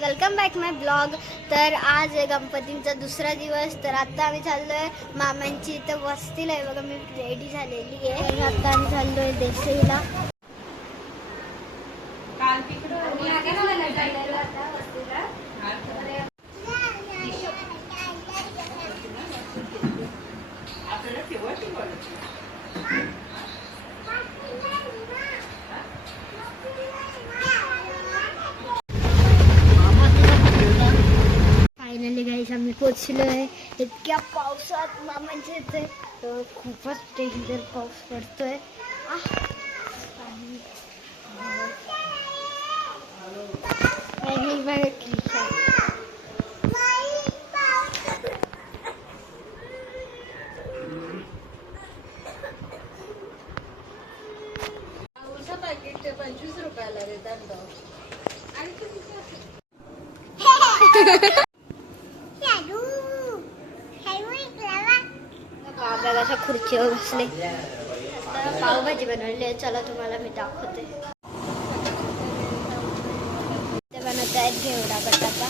Welcome back माय blog. तर आज आहे गणपतींचा दुसरा दिवस। तर आता आम्ही चाललोय मामांची इथं वस्तीला आहे बघा। मी रेडी झालेली आहे। आता आम्ही चाललोय देसाईला। काल तिकडं फायनली गाईस आम्ही पोहोचलोय इतक्या पावसात मामांच्या इथे। तर खूपच डेंजर पाऊस पडतोय। पॅकेट 25 रुपयाला देतात। बाबा अशा खुर्चीवर बसले। पावभाजी बनवली आहे, चला तुम्हाला मी दाखवते। ते बनवत आहेत घेवडा बटाटा।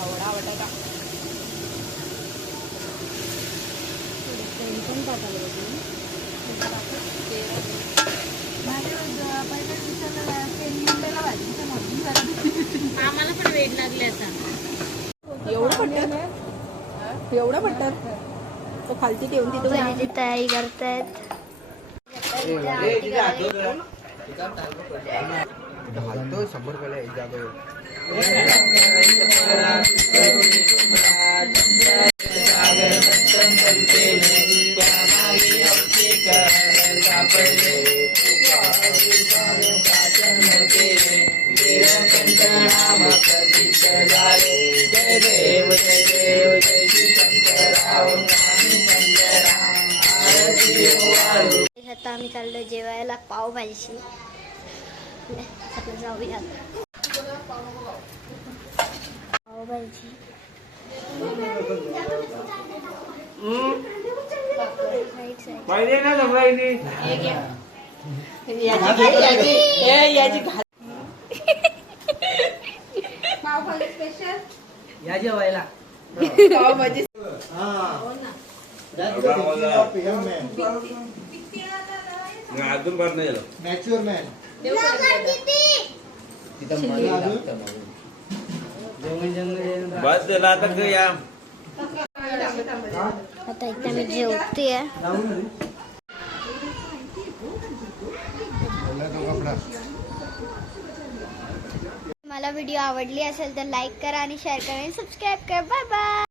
एवढा बटाटा पण टाकायला आम्हाला पण वेळ लागले आता। एवढं पडतात तो खालती ठेवून तिथे तयारी करतायत। घालतो 100 रुपयाला एक जातो। आता आम्ही चाललोय जेवायला पावभाजी। जाऊया पावभाजी। ना जमवायनी पावभाजी स्पेशल या जेवायला पावभाजी। अजून बात नाही झालं। मॅच्युअर मॅन बस झालं आता या। आता इथे मी जेवते। मला व्हिडिओ आवडली असेल तर लाईक करा आणि शेअर करा आणि सबस्क्राईब करा। Bye bye.